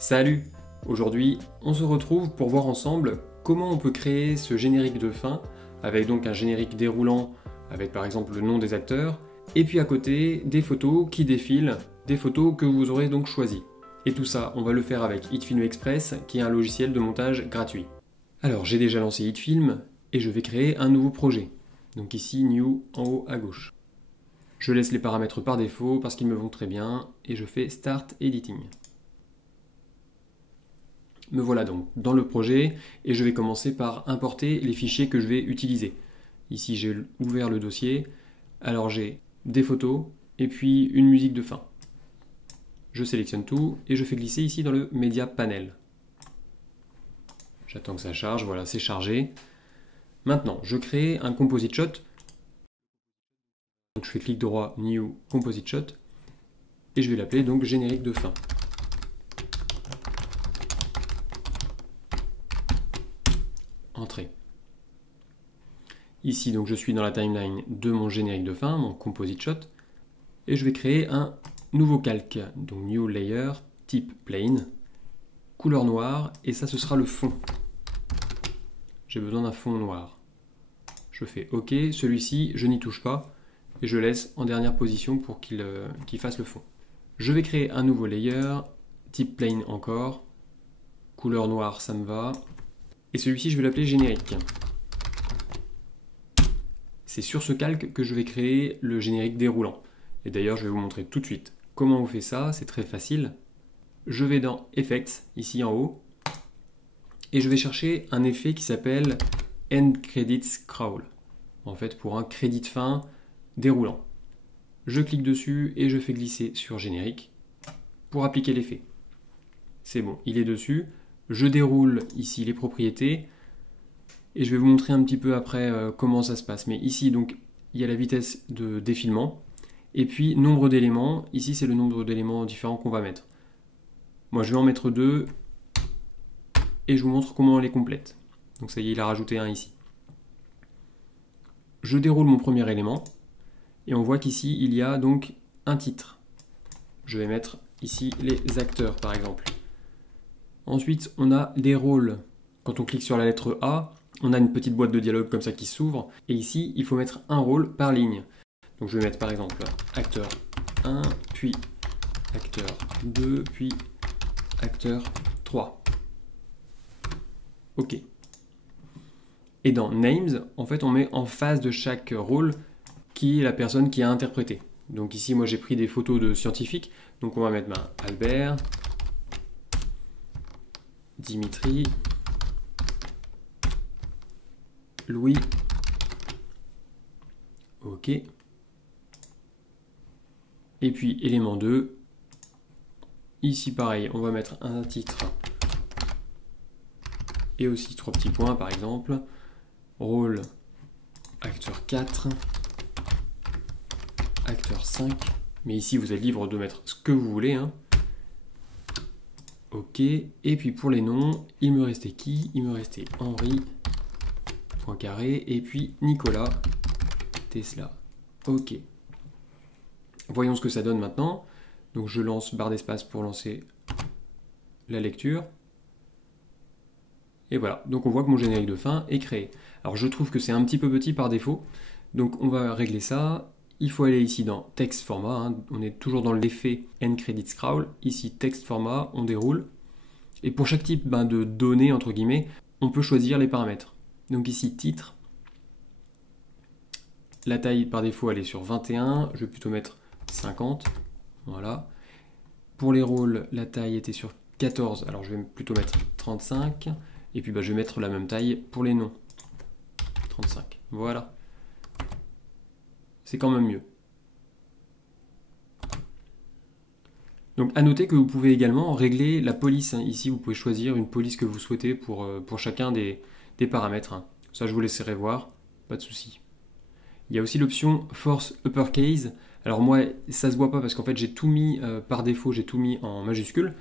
Salut! Aujourd'hui, on se retrouve pour voir ensemble comment on peut créer ce générique de fin, avec donc un générique déroulant, avec par exemple le nom des acteurs, et puis à côté, des photos qui défilent, des photos que vous aurez donc choisies. Et tout ça, on va le faire avec HitFilm Express, qui est un logiciel de montage gratuit. Alors, j'ai déjà lancé HitFilm, et je vais créer un nouveau projet. Donc ici, New, en haut à gauche. Je laisse les paramètres par défaut, parce qu'ils me vont très bien, et je fais Start Editing. Me voilà donc dans le projet et je vais commencer par importer les fichiers que je vais utiliser. Ici j'ai ouvert le dossier, alors j'ai des photos et puis une musique de fin. Je sélectionne tout et je fais glisser ici dans le Media Panel. J'attends que ça charge, voilà c'est chargé. Maintenant je crée un Composite Shot. Donc je fais clic droit, New Composite Shot et je vais l'appeler donc générique de fin. Entrée. Ici, donc, je suis dans la timeline de mon générique de fin, mon composite shot, et je vais créer un nouveau calque, donc new layer, type plane, couleur noire, et ça, ce sera le fond. J'ai besoin d'un fond noir. Je fais OK, celui-ci, je n'y touche pas, et je laisse en dernière position pour qu'il fasse le fond. Je vais créer un nouveau layer, type plane encore, couleur noire, ça me va. Et celui-ci, je vais l'appeler générique. C'est sur ce calque que je vais créer le générique déroulant. Et d'ailleurs, je vais vous montrer tout de suite comment on fait ça. C'est très facile. Je vais dans Effects, ici en haut, et je vais chercher un effet qui s'appelle End Credits Scroll. En fait, pour un crédit de fin déroulant. Je clique dessus et je fais glisser sur générique pour appliquer l'effet. C'est bon, il est dessus. Je déroule ici les propriétés et je vais vous montrer un petit peu après comment ça se passe. Mais ici, donc, il y a la vitesse de défilement et puis nombre d'éléments. Ici, c'est le nombre d'éléments différents qu'on va mettre. Moi, je vais en mettre 2 et je vous montre comment on les complète. Donc ça y est, il a rajouté un ici. Je déroule mon premier élément et on voit qu'ici, il y a donc un titre. Je vais mettre ici les acteurs, par exemple. Ensuite, on a des rôles. Quand on clique sur la lettre A, on a une petite boîte de dialogue comme ça qui s'ouvre. Et ici, il faut mettre un rôle par ligne. Donc je vais mettre par exemple acteur 1, puis acteur 2, puis acteur 3. OK. Et dans Names, en fait, on met en face de chaque rôle qui est la personne qui a interprété. Donc ici, moi, j'ai pris des photos de scientifiques. Donc on va mettre Albert, Dimitri, Louis, OK. Et puis élément 2, ici pareil, on va mettre un titre et aussi 3 petits points par exemple. Rôle acteur 4, acteur 5, mais ici vous êtes libre de mettre ce que vous voulez, hein. OK, et puis pour les noms, il me restait qui? Il me restait Henri, Poincaré, et puis Nicolas, Tesla. OK. Voyons ce que ça donne maintenant. Donc je lance barre d'espace pour lancer la lecture. Et voilà, donc on voit que mon générique de fin est créé. Alors je trouve que c'est un petit peu petit par défaut, donc on va régler ça. Il faut aller ici dans Text Format, hein. On est toujours dans l'effet End Credit Scroll. Ici, Text Format, on déroule. Et pour chaque type de données, entre guillemets, on peut choisir les paramètres. Donc ici, titre. La taille, par défaut, elle est sur 21. Je vais plutôt mettre 50. Voilà. Pour les rôles, la taille était sur 14. Alors je vais plutôt mettre 35. Et puis je vais mettre la même taille pour les noms. 35. Voilà. C'est quand même mieux. Donc à noter que vous pouvez également régler la police. Ici, vous pouvez choisir une police que vous souhaitez pour chacun des paramètres. Ça, je vous laisserai voir, pas de souci. Il y a aussi l'option Force Uppercase. Alors moi, ça se voit pas parce qu'en fait, j'ai tout mis par défaut, j'ai tout mis en majuscule.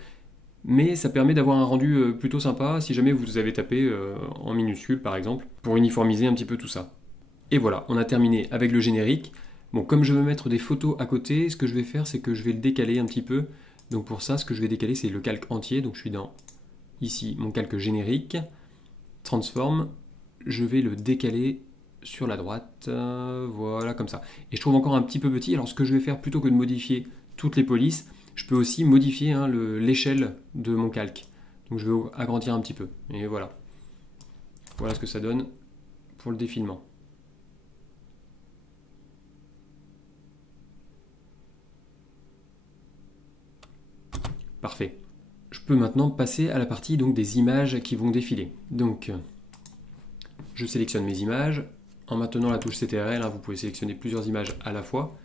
Mais ça permet d'avoir un rendu plutôt sympa si jamais vous avez tapé en minuscule, par exemple, pour uniformiser un petit peu tout ça. Et voilà, on a terminé avec le générique. Bon, comme je veux mettre des photos à côté, ce que je vais faire, c'est que je vais le décaler un petit peu. Donc pour ça, ce que je vais décaler, c'est le calque entier. Donc je suis dans, ici, mon calque générique, transform, je vais le décaler sur la droite, voilà, comme ça. Et je trouve encore un petit peu petit, alors ce que je vais faire, plutôt que de modifier toutes les polices, je peux aussi modifier l'échelle de mon calque. Donc je vais agrandir un petit peu, et voilà. Voilà ce que ça donne pour le défilement. Parfait. Je peux maintenant passer à la partie donc, des images qui vont défiler. Donc, je sélectionne mes images. En maintenant la touche CTRL, vous pouvez sélectionner plusieurs images à la fois.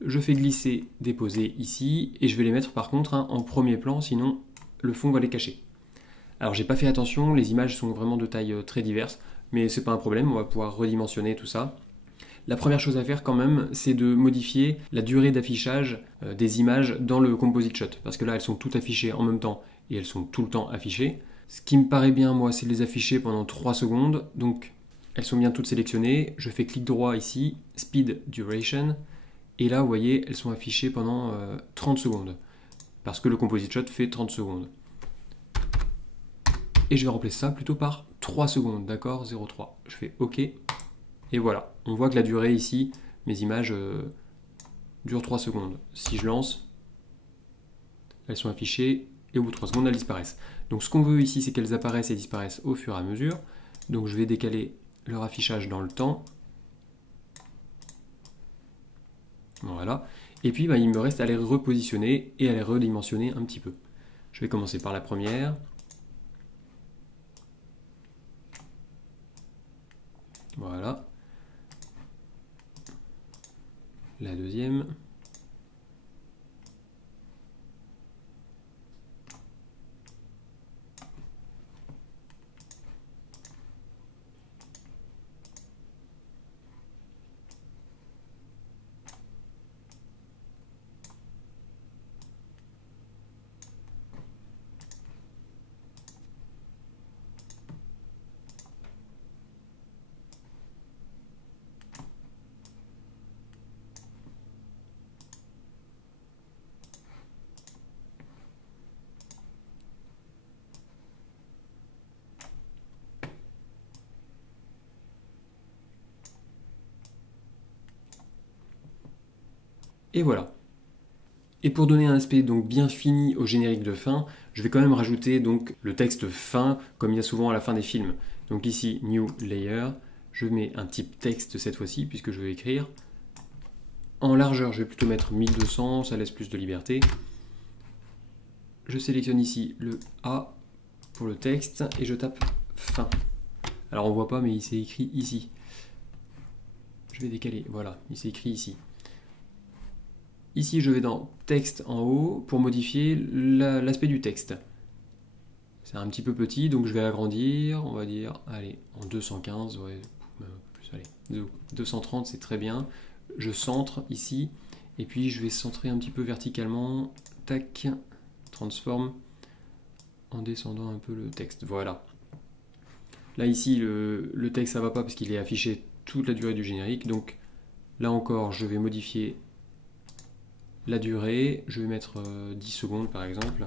Je fais glisser, déposer ici, et je vais les mettre par contre en premier plan, sinon le fond va les cacher. Alors j'ai pas fait attention, les images sont vraiment de tailles très diverses, mais c'est pas un problème, on va pouvoir redimensionner tout ça. La première chose à faire quand même, c'est de modifier la durée d'affichage des images dans le Composite Shot, parce que là elles sont toutes affichées en même temps et elles sont tout le temps affichées. Ce qui me paraît bien moi, c'est de les afficher pendant 3 secondes, donc elles sont bien toutes sélectionnées. Je fais clic droit ici, Speed Duration, et là vous voyez, elles sont affichées pendant 30 secondes, parce que le Composite Shot fait 30 secondes. Et je vais remplacer ça plutôt par 3 secondes, d'accord, 0,3. Je fais OK. Et voilà, on voit que la durée ici, mes images durent 3 secondes. Si je lance, elles sont affichées et au bout de 3 secondes, elles disparaissent. Donc ce qu'on veut ici, c'est qu'elles apparaissent et disparaissent au fur et à mesure. Donc je vais décaler leur affichage dans le temps. Voilà. Et puis il me reste à les repositionner et à les redimensionner un petit peu. Je vais commencer par la première. Voilà. La deuxième. Et voilà. Et pour donner un aspect donc bien fini au générique de fin, je vais quand même rajouter donc le texte fin comme il y a souvent à la fin des films. Donc ici, New Layer, je mets un type texte cette fois-ci puisque je vais écrire. En largeur, je vais plutôt mettre 1200, ça laisse plus de liberté. Je sélectionne ici le A pour le texte et je tape fin. Alors on voit pas mais il s'est écrit ici. Je vais décaler, voilà, il s'est écrit ici. Ici, je vais dans texte en haut pour modifier l'aspect du texte. C'est un petit peu petit, donc je vais agrandir, on va dire, allez, en 215, ouais, plus, allez, 230, c'est très bien. Je centre ici, et puis je vais centrer un petit peu verticalement, tac, transform, en descendant un peu le texte, voilà. Là, ici, le texte, ça va pas parce qu'il est affiché toute la durée du générique, donc là encore, je vais modifier la durée, je vais mettre 10 secondes par exemple.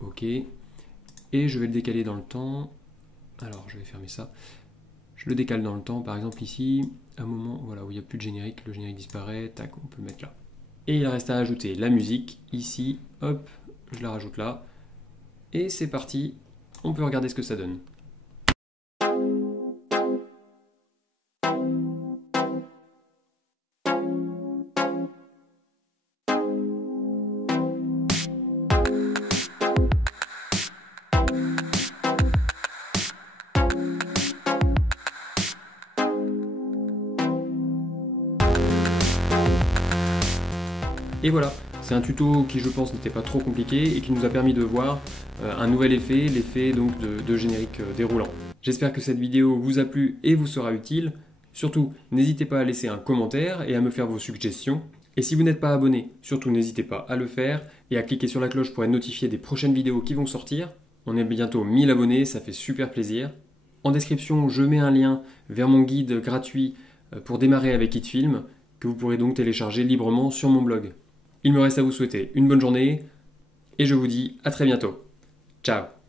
OK. Et je vais le décaler dans le temps. Alors je vais fermer ça. Je le décale dans le temps, par exemple ici, un moment voilà, où il n'y a plus de générique, le générique disparaît, tac, on peut le mettre là. Et il reste à ajouter la musique, ici, hop, je la rajoute là. Et c'est parti, on peut regarder ce que ça donne. Et voilà, c'est un tuto qui je pense n'était pas trop compliqué et qui nous a permis de voir un nouvel effet, l'effet donc de générique déroulant. J'espère que cette vidéo vous a plu et vous sera utile. Surtout, n'hésitez pas à laisser un commentaire et à me faire vos suggestions. Et si vous n'êtes pas abonné, surtout n'hésitez pas à le faire et à cliquer sur la cloche pour être notifié des prochaines vidéos qui vont sortir. On est bientôt 1000 abonnés, ça fait super plaisir. En description, je mets un lien vers mon guide gratuit pour démarrer avec HitFilm que vous pourrez donc télécharger librement sur mon blog. Il me reste à vous souhaiter une bonne journée et je vous dis à très bientôt. Ciao!